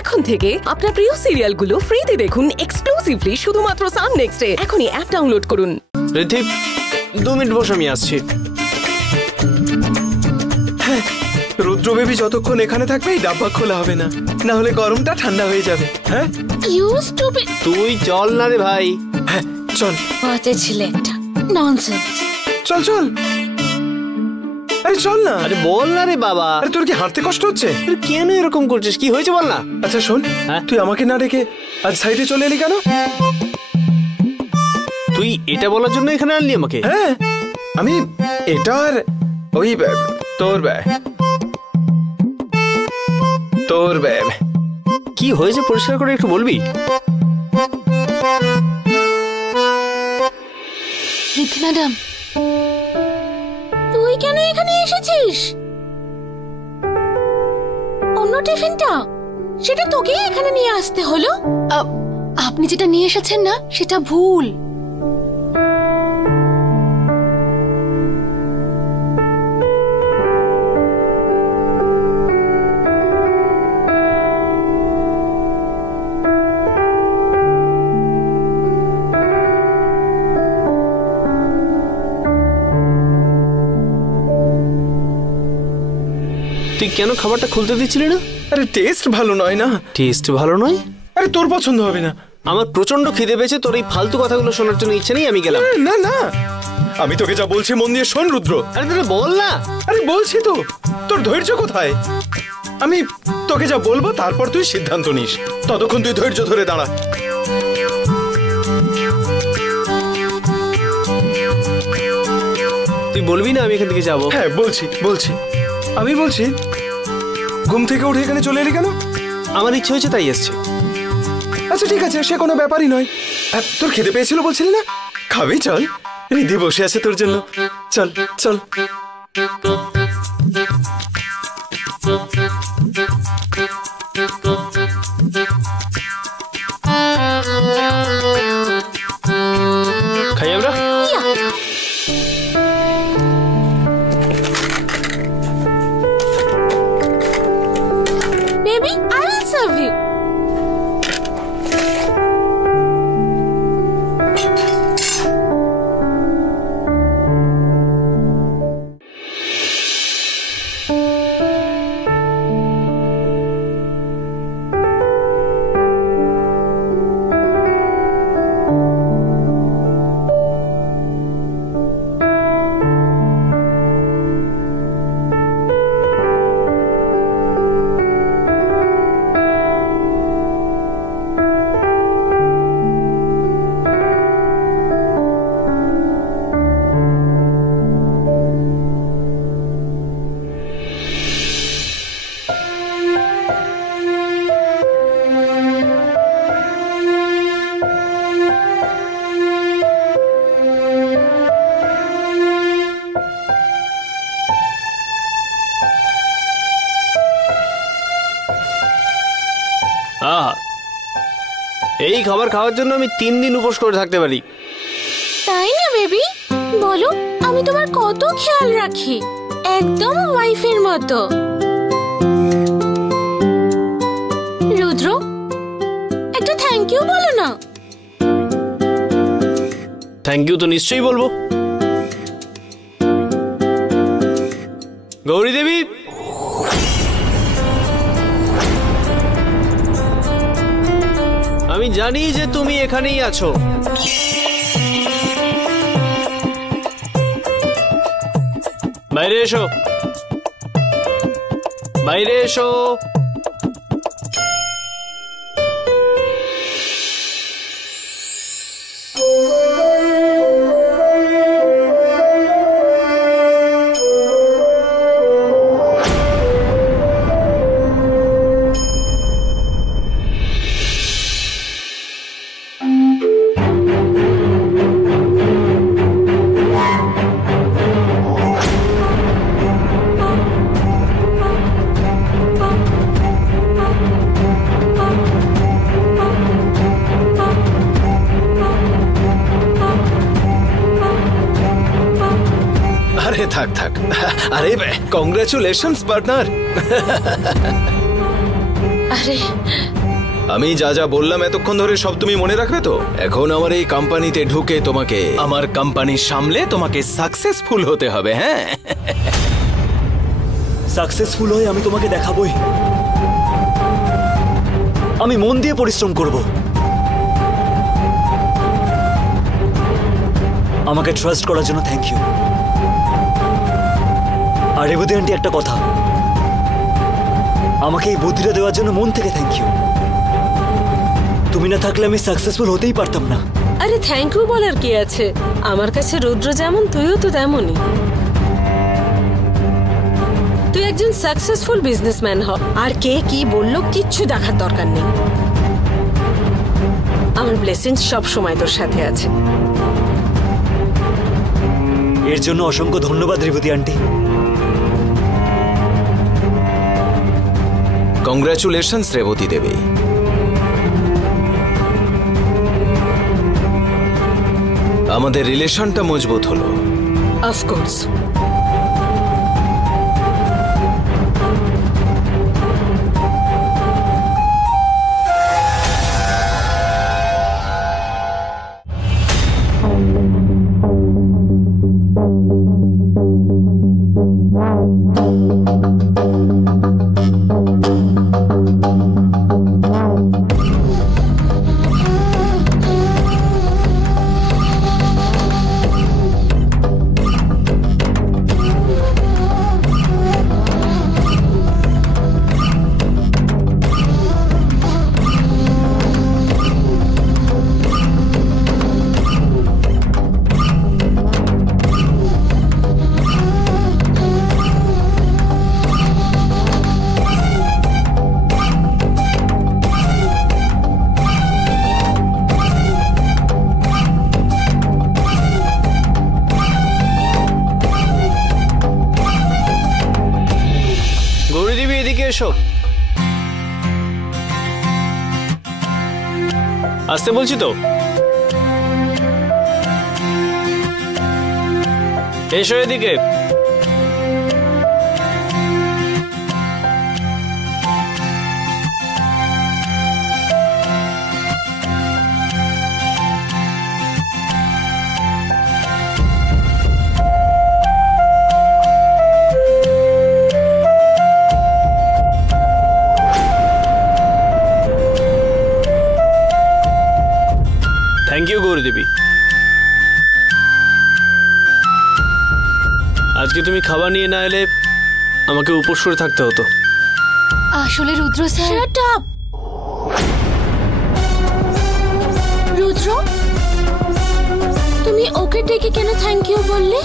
এখন থেকে আপনার প্রিয় সিরিয়ালগুলো ফ্রিতে দেখুন এক্সক্লুসিভলি শুধুমাত্র সান নেক্সটে। এখনই অ্যাপ ডাউনলোড করুন। ঋথিক 2 মিনিট বস, আমি আসছি। রুদ্র বেবি যতক্ষণ এখানে থাকবে এই ডাব্বা খোলা হবে না, না হলে গরমটা ঠান্ডা হয়ে যাবে। হ্যাঁ ইউ স্টুপিড। তুই চল না রে ভাই। হ্যাঁ চল। বাজে ছেলে একটা, ননসেন্স। চল চল, আরে চল না। আরে বল না রে বাবা। আরে তোর কি হাঁটতে কষ্ট হচ্ছে? আরে কেন এরকম করছিস, কি হয়েছে বল না। আচ্ছা শোন, তুই আমাকে না ডেকে আজ সাইডে চলে এলি কেন? তুই এটা বলার জন্য এখানে আনলি আমাকে? হ্যাঁ আমি এটার ওই তোর কি হয়েছে পরিষ্কার করে একটু বলবি? রিথি ম্যাডাম, তুই কেন এখানে এসেছিস? অন্য টিফিনটা সেটা তোকে এখানে নিয়ে আসতে হলো। আপনি যেটা নিয়ে এসেছেন না সেটা ভুল। তুই কেন খাবারটা খুলতে দিচ্ছিলি না? আরে টেস্ট ভালো নয় না। টেস্ট ভালো নয়? আরে তোর পছন্দ হবে না। আমার প্রচন্ড খিদে পেয়েছে, তোর এই ফালতু কথাগুলো শোনার জন্য ইচ্ছে নেই, আমি গেলাম। না না, আমি তোকে যা বলছি মন দিয়ে শোন রুদ্র। আরে তোরা বল না। আরে বলছি তো, তোর ধৈর্য কোথায়? আমি তোকে যা বলবো তারপর তুই সিদ্ধান্ত নিস, ততক্ষণ তুই ধৈর্য ধরে দাঁড়া। তুই বলবি না আমি এখান থেকে যাবো? হ্যাঁ বলছি আমি বলছি, ঘুম থেকে উঠে এখানে চলে এলি কেন? আমার ইচ্ছে হয়েছে তাই এসছে। আচ্ছা ঠিক আছে, সে কোনো ব্যাপারই নয়। তোর খেতে পেয়েছিল বলছিলি না, খাবি? চল, রিধি বসে আছে তোর জন্য, চল চল। খাই আমরা। Baby, I will serve you. এই খাবার খাওয়ার জন্য আমি 3 দিন উপোস করে থাকতে পারি। তাই না বেবি? বলো, আমি তোমার কত খেয়াল রাখি, একদম ওয়াইফের মতো। রুদ্র, একটা থ্যাংক ইউ বলো না। থ্যাংক ইউ তো নিশ্চয়ই বলবো। গৌরী দেবী, আমি জানি যে তুমি এখানেই আছো। বাইরে এসো, বাইরে এসো। আরে থাক থাক, আরে কংগ্রেচুলেশনস পার্টনার। আরে আমি যা যা বললাম এতক্ষণ ধরে সব তুমি মনে রাখবে তো? এখন আমার এই কোম্পানিতে ঢুকে তোমাকে আমার কোম্পানির সামলে তোমাকে সাকসেসফুল হতে হবে। হ্যাঁ, সাকসেসফুল হয়ে আমি তোমাকে দেখাবই। আমি মন দিয়ে পরিশ্রম করব। আমাকে ট্রাস্ট করার জন্য থ্যাংক ইউ। আর রেবতী আন্টি, একটা কথা, আমাকে এই বুদ্ধিটা দেওয়ার জন্য মন থেকে থ্যাংক ইউ। তুমি না থাকলে আমি সাকসেসফুল হতেই পারতাম না। আরে থ্যাংক ইউ বলার কি আছে? আমার কাছে রুদ্র যেমন, তুইও তো তেমনই। তুই একজন সাকসেসফুল বিজনেসম্যান হ, আর কে কি বললো কিচ্ছু দেখার দরকার নেই। আমার ব্লেসিংস সব সময় তোর সাথে আছে। এর জন্য অসংখ্য ধন্যবাদ রেবতী আন্টি। কংগ্রাচুলেশনস রেবতী দেবী। আমাদের রিলেশনটা মজবুত হলো। অফকোর্স। এসো, আসতে বলছি তো। এসো এদিকে। Thank you Gauridevi. আজকে তুমি খাবার নিয়ে না এলে আমাকে উপোস করে থাকতে হতো। আসলে রুদ্র স্যার, শাট আপ। রুদ্র, তুমি ওকে ডেকে কেন থ্যাংক ইউ বললে?